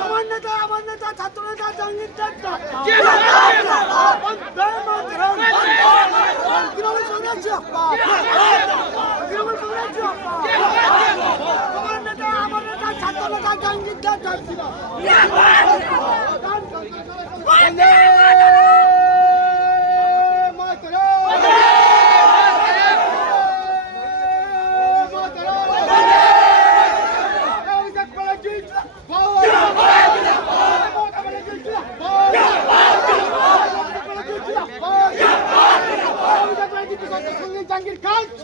আমার নেতা আমার নেতা ছাত্র নেতা জঙ্গির তৃণমূল কংগ্রেস Jangir Khan